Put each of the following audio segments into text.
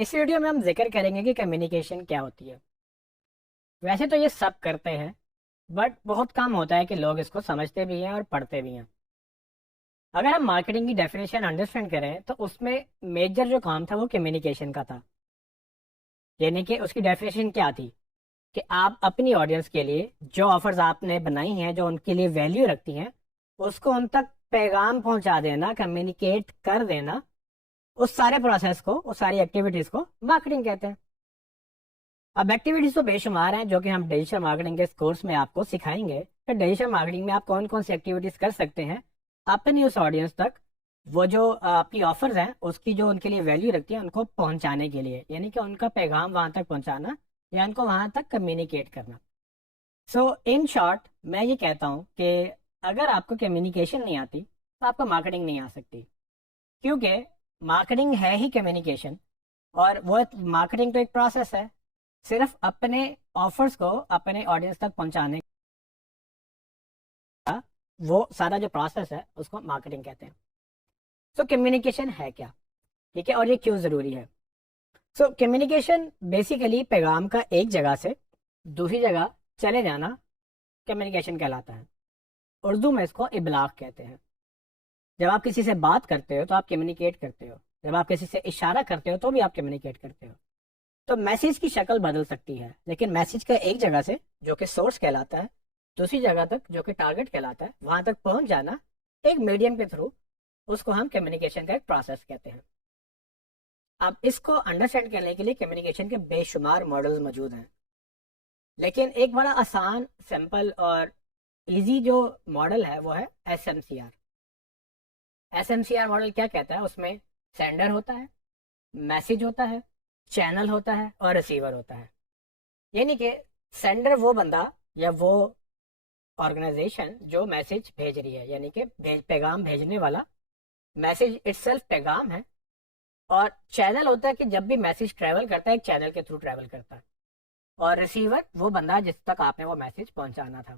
اس video میں ہم ذکر کریں گے کہ کمیونیکیشن کیا ہوتی ہے۔ ویسے تو یہ سب کرتے ہیں، بٹ بہت کم ہوتا ہے کہ لوگ اس کو سمجھتے بھی ہیں اور پڑھتے بھی ہیں۔ اگر ہم مارکیٹنگ کی ڈیفینیشن انڈرسٹینڈ کریں تو اس میں میجر جو کام تھا وہ کمیونیکیشن کا تھا، یعنی کہ اس کی ڈیفینیشن کیا تھی کہ آپ اپنی آڈینس کے لیے جو آفرز آپ نے بنائی ہیں، جو ان کے لیے ویلیو رکھتی ہیں، اس کو ان تک پیغام پہنچا دینا، کمیونیکیٹ کر دینا، اس سارے پروسیس کو، اس ساری ایکٹیویٹیز کو مارکیٹنگ کہتے ہیں۔ اب ایکٹیویٹیز تو بے شمار ہیں جو کہ ہم ڈیجیٹل مارکیٹنگ کے اس کورس میں آپ کو سکھائیں گے کہ ڈیجیٹل مارکیٹنگ میں آپ کون کون سی ایکٹیویٹیز کر سکتے ہیں اپنی اس آڈینس تک، وہ جو آپ کی آفرز ہیں اس کی جو ان کے لیے ویلیو رکھتی ہے ان کو پہنچانے کے لیے، یعنی کہ ان کا پیغام وہاں تک پہنچانا یا ان کو وہاں تک کمیونیکیٹ کرنا۔ سو ان شارٹ میں یہ کہتا ہوں کہ اگر آپ کو کمیونیکیشن نہیں آتی تو آپ کو مارکیٹنگ نہیں آ سکتی، کیونکہ مارکیٹنگ ہے ہی کمیونیکیشن، اور وہ مارکیٹنگ تو ایک پروسیس ہے، صرف اپنے آفرز کو اپنے آڈینس تک پہنچانے کا وہ سارا جو پروسیس ہے اس کو مارکیٹنگ کہتے ہیں۔ سو کمیونیکیشن ہے کیا، ٹھیک ہے، اور یہ کیوں ضروری ہے؟ سو کمیونیکیشن بیسیکلی پیغام کا ایک جگہ سے دوسری جگہ چلے جانا کمیونیکیشن کہلاتا ہے۔ اردو میں اس کو ابلاغ کہتے ہیں۔ جب آپ کسی سے بات کرتے ہو تو آپ کمیونیکیٹ کرتے ہو، جب آپ کسی سے اشارہ کرتے ہو تو بھی آپ کمیونیکیٹ کرتے ہو۔ تو میسیج کی شکل بدل سکتی ہے، لیکن میسیج کا ایک جگہ سے جو کہ سورس کہلاتا ہے دوسری جگہ تک جو کہ ٹارگٹ کہلاتا ہے وہاں تک پہنچ جانا ایک میڈیم کے تھرو، اس کو ہم کمیونیکیشن کا ایک پروسیس کہتے ہیں۔ اب اس کو انڈرسٹینڈ کرنے کے لیے کمیونیکیشن کے بے شمار ماڈلز موجود ہیں، لیکن ایک بڑا آسان، سمپل اور ایزی جو ماڈل ہے وہ ہے S M C R. S M C R model کیا کہتا ہے؟ اس میں سینڈر ہوتا ہے، میسج ہوتا ہے، چینل ہوتا ہے اور ریسیور ہوتا ہے۔ یعنی کہ سینڈر وہ بندہ یا وہ آرگنائزیشن جو میسج بھیج رہی ہے، یعنی کہ پیغام بھیجنے والا، میسج اٹ سیلف پیغام ہے، اور چینل ہوتا ہے کہ جب بھی میسج ٹریول کرتا ہے ایک چینل کے تھرو ٹریول کرتا ہے، اور ریسیور وہ بندہ جس تک آپ نے وہ میسج پہنچانا تھا۔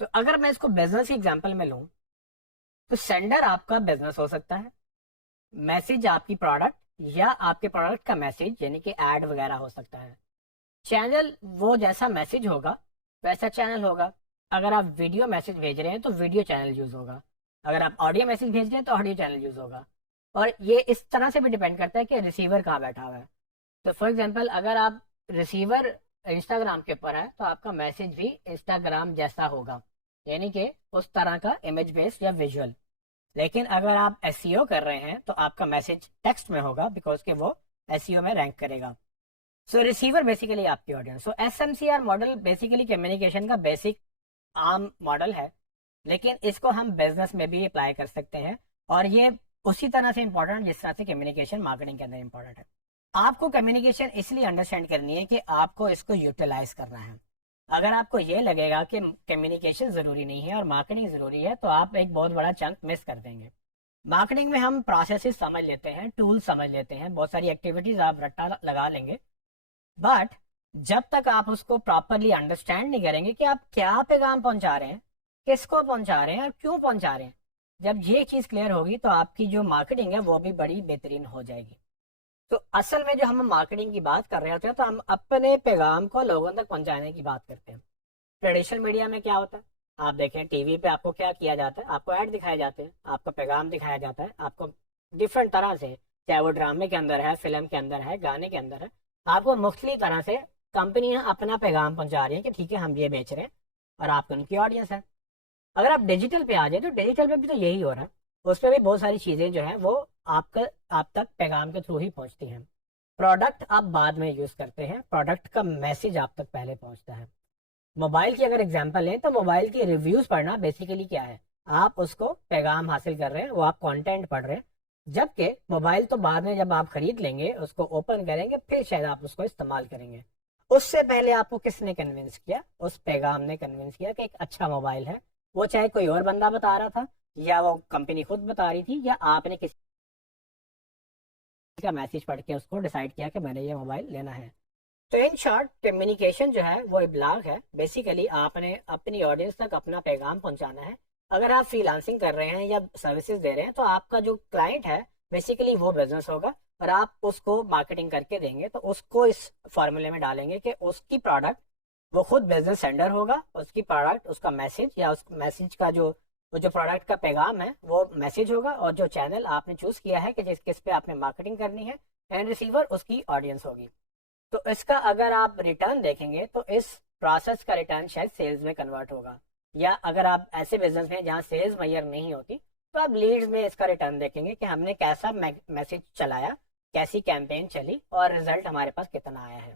تو اگر میں اس کو بزنس کی ایگزامپل میں لوں تو سینڈر آپ کا بزنس ہو سکتا ہے، میسج آپ کی پروڈکٹ یا آپ کے پروڈکٹ کا میسج یعنی کہ ایڈ وغیرہ ہو سکتا ہے۔ چینل وہ جیسا میسج ہوگا ویسا چینل ہوگا۔ اگر آپ ویڈیو میسج بھیج رہے ہیں تو ویڈیو چینل یوز ہوگا، اگر آپ آڈیو میسج بھیج رہے ہیں تو آڈیو چینل یوز ہوگا، اور یہ اس طرح سے بھی ڈیپینڈ کرتا ہے کہ ریسیور کہاں بیٹھا ہوا ہے۔ تو فار ایگزامپل اگر آپ ریسیور انسٹاگرام کے اوپر ہے تو آپ کا میسج بھی انسٹاگرام جیسا ہوگا، یعنی کہ اس طرح کا امیج بیسڈ یا ویژول۔ لیکن اگر آپ ایس سی او کر رہے ہیں تو آپ کا میسج ٹیکسٹ میں ہوگا، بیکاز کہ وہ ایس سی او میں رینک کرے گا۔ سو ریسیور بیسیکلی آپ کی audience. So S M C R model basically communication کا بیسک عام ماڈل ہے، لیکن اس کو ہم بزنس میں بھی اپلائی کر سکتے ہیں، اور یہ اسی طرح سے امپورٹنٹ جس طرح سے کمیونیکیشن مارکیٹنگ کے اندر امپورٹنٹ ہے۔ آپ کو کمیونیکیشن اس لیے انڈرسٹینڈ کرنی ہے کہ آپ کو اس کو یوٹیلائز کرنا ہے۔ اگر آپ کو یہ لگے گا کہ کمیونیکیشن ضروری نہیں ہے اور مارکیٹنگ ضروری ہے تو آپ ایک بہت بڑا چنک مس کر دیں گے۔ مارکیٹنگ میں ہم پروسیسز سمجھ لیتے ہیں، ٹول سمجھ لیتے ہیں، بہت ساری ایکٹیویٹیز آپ رٹا لگا لیں گے، بٹ جب تک آپ اس کو پراپرلی انڈرسٹینڈ نہیں کریں گے کہ آپ کیا پیغام پہنچا رہے ہیں، کس کو پہنچا رہے ہیں اور کیوں پہنچا رہے ہیں، جب یہ چیز کلیئر ہوگی تو آپ کی جو مارکیٹنگ ہے وہ بھی بڑی بہترین ہو جائے گی۔ تو اصل میں جو ہم مارکیٹنگ کی بات کر رہے ہوتے ہیں تو ہم اپنے پیغام کو لوگوں تک پہنچانے کی بات کرتے ہیں۔ ٹریڈیشنل میڈیا میں کیا ہوتا ہے؟ آپ دیکھیں ٹی وی پہ آپ کو کیا کیا جاتا ہے، آپ کو ایڈ دکھائے جاتے ہیں، آپ کو پیغام دکھایا جاتا ہے، آپ کو ڈفرینٹ طرح سے، چاہے وہ ڈرامے کے اندر ہے، فلم کے اندر ہے، گانے کے اندر ہے، آپ کو مختلف طرح سے کمپنیاں اپنا پیغام پہنچا رہی ہیں کہ ٹھیک ہے ہم یہ بیچ رہے ہیں، اور آپ ان کی آڈینس ہے۔ اگر آپ ڈیجیٹل پہ آ جائیں تو ڈیجیٹل پہ بھی تو یہی ہو رہا ہے، اس پہ بھی بہت ساری چیزیں جو ہیں وہ آپ تک پیغام کے تھرو ہی پہنچتی ہیں۔ پروڈکٹ آپ بعد میں یوز کرتے ہیں، پروڈکٹ کا میسج آپ تک پہلے پہنچتا ہے۔ موبائل کی اگر اگزامپل لیں تو موبائل کی ریویوز پڑھنا بیسیکلی کیا ہے؟ آپ اس کو پیغام حاصل کر رہے ہیں، وہ آپ کانٹینٹ پڑھ رہے ہیں، جبکہ موبائل تو بعد میں جب آپ خرید لیں گے، اس کو اوپن کریں گے، پھر شاید آپ اس کو استعمال کریں گے۔ اس سے پہلے آپ کو کس نے کنونس کیا؟ اس پیغام نے کنونس کیا کہ ایک اچھا موبائل ہے، وہ چاہے کوئی اور بندہ بتا رہا تھا یا وہ کمپنی خود بتا رہی تھی یا آپ نے کسی کا میسج پڑھ کے اس کو ڈیسائیڈ کیا کہ میں نے یہ موبائل لینا ہے۔ تو ان شارٹ کمیونیکیشن جو ہے وہ ابلاغ ہے، بیسیکلی آپ نے اپنی آڈینس تک اپنا پیغام پہنچانا ہے۔ اگر آپ فری لانسنگ کر رہے ہیں یا سروسز دے رہے ہیں تو آپ کا جو کلائنٹ ہے بیسیکلی وہ بزنس ہوگا، اور آپ اس کو مارکیٹنگ کر کے دیں گے تو اس کو اس فارمولے میں ڈالیں گے کہ اس کی پروڈکٹ وہ خود بزنس سینڈر ہوگا، اس کی پروڈکٹ، اس کا میسج یا اس میسج کا جو پروڈکٹ کا پیغام ہے وہ میسج ہوگا، اور جو چینل آپ نے چوز کیا ہے کہ کس پہ آپ نے مارکیٹنگ کرنی ہے، اینڈ ریسیور اس کی آڈینس ہوگی. تو اس کا اگر آپ ریٹرن دیکھیں گے تو اس پروسیس کا ریٹرن شاید سیلز میں کنورٹ ہوگا، یا اگر آپ ایسے بزنس میں جہاں سیلز میئر نہیں ہوتی تو آپ لیڈز میں اس کا ریٹرن دیکھیں گے کہ ہم نے کیسا میسج چلایا، کیسی کیمپین چلی، اور رزلٹ ہمارے پاس کتنا آیا ہے.